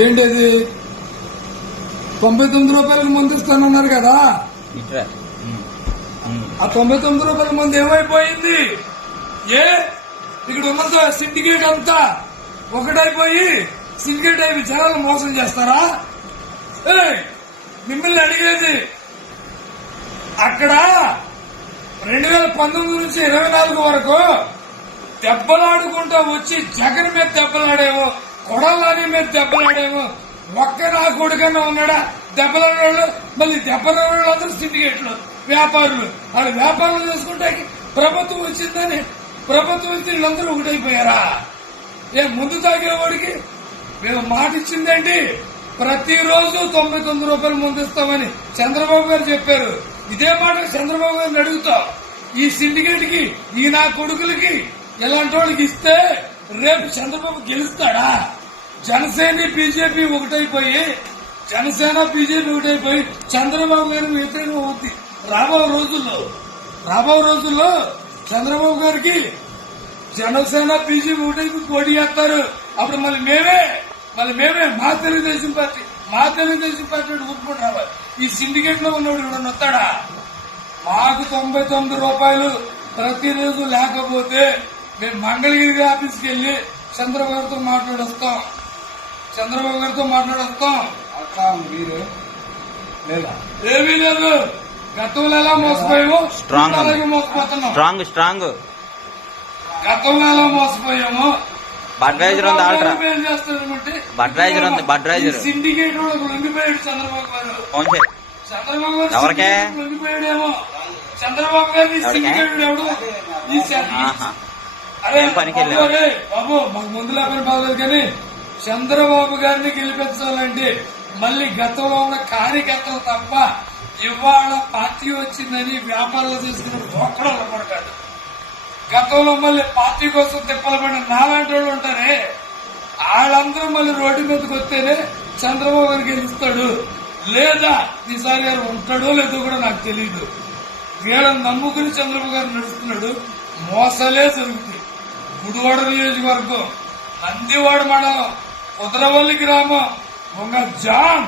ఏంటది 99 రూపాయలకు మందు ఇస్తానన్నారు కదా, ఆ 99 రూపాయల మంది ఏమైపోయింది? ఇక్కడ ఉన్న సిండికేట్ అంతా ఒకటైపోయి సిండికేట్ అయిపోయి జనాలు మోసం చేస్తారా? మిమ్మల్ని అడిగేది, అక్కడ 2019 నుంచి 24 వరకు దెబ్బలాడుకుంటూ వచ్చి జగన్ మీద దెబ్బలాడేమో, కొడాలని మీద దెబ్బలాడేమో, ఒక్క నా కొడుకన్నా ఉన్నాడా దెబ్బలాడేవాళ్ళు? మళ్ళీ దెబ్బలాడే వాళ్ళందరూ సిండికేట్లు, వ్యాపారులు. వాళ్ళు వ్యాపారాలు చేసుకుంటే ప్రభుత్వం వచ్చిందని ప్రభుత్వం వచ్చి వీళ్ళందరూ ఒకటైపోయారా? ముందు తాగేవాడికి వీళ్ళ మాట ఇచ్చిందేంటి? ప్రతిరోజు 99 రూపాయలు ముందు ఇస్తామని చంద్రబాబు గారు చెప్పారు. ఇదే మాట చంద్రబాబు గారిని అడుగుతాం, ఈ సిండికేట్ కి, ఈ నా కొడుకులకి, ఇలాంటి వాళ్ళకి ఇస్తే రేపు చంద్రబాబు గెలుస్తాడా? జనసేన బీజేపీ ఒకటైపోయి చంద్రబాబు గారికి వ్యతిరేకం అవుతుంది. రాబో రోజుల్లో చంద్రబాబు గారికి జనసేన బీజేపీ ఒకటైపోయి పోటీ చేస్తారు. అప్పుడు మళ్ళీ మేమే మా తెలుగుదేశం పార్టీ ఊరుకుంటూ రావాలి. ఈ సిండికేట్ లో ఉన్నవాడు ఇప్పుడు వస్తాడా? మాకు 99 రూపాయలు ప్రతిరోజు లేకపోతే మేము మంగళగిరి ఆఫీస్కి వెళ్లి చంద్రబాబు గారితో మాట్లాడొస్తాం. అట్లా మీరు లేదా? ఏమీ లేదు. గతంలో ఎలా మోసపోయామో అలాగే మోసపోతున్నాం. గతంలో ఎలా మోసపోయామో బడ్రైజర్ ఉంది, ఆల్ట్రా బడ్రైజర్ సిండికేట్ లొంగిపోయాడు చంద్రబాబు గారు. ఎవరికే లొంగిపోయాడేమో చంద్రబాబు గారిని సిండికేట్ ఎవడు? అరే బాబు, మాకు ముందు లేకపోయిన బాగోదు కానీ చంద్రబాబు గారిని గెలిపించాలంటే మళ్ళీ గతంలో ఉన్న కార్యకర్తలు తప్ప ఇవాళ పార్టీ వచ్చిందని వ్యాపారాలు చేసుకున్న ఒక్కడో పడతాడు. గతంలో మళ్ళీ పార్టీ కోసం తిప్పలబడిన నాలాంటి వాళ్ళు ఉంటారే, వాళ్ళందరూ మళ్ళీ రోడ్డు మీదకి వస్తేనే చంద్రబాబు గారు గెలుస్తాడు. లేదా ఈసారి గారు ఉంటాడో లేదో కూడా నాకు తెలియదు. వీళ్ళని నమ్ముకుని చంద్రబాబు గారు నడుస్తున్నాడు. మోసాలే జరుగుతాయి. గుడివాడ నియోజకవర్గం, నందివాడ మండలం, కుదరవల్లి గ్రామం, జాన్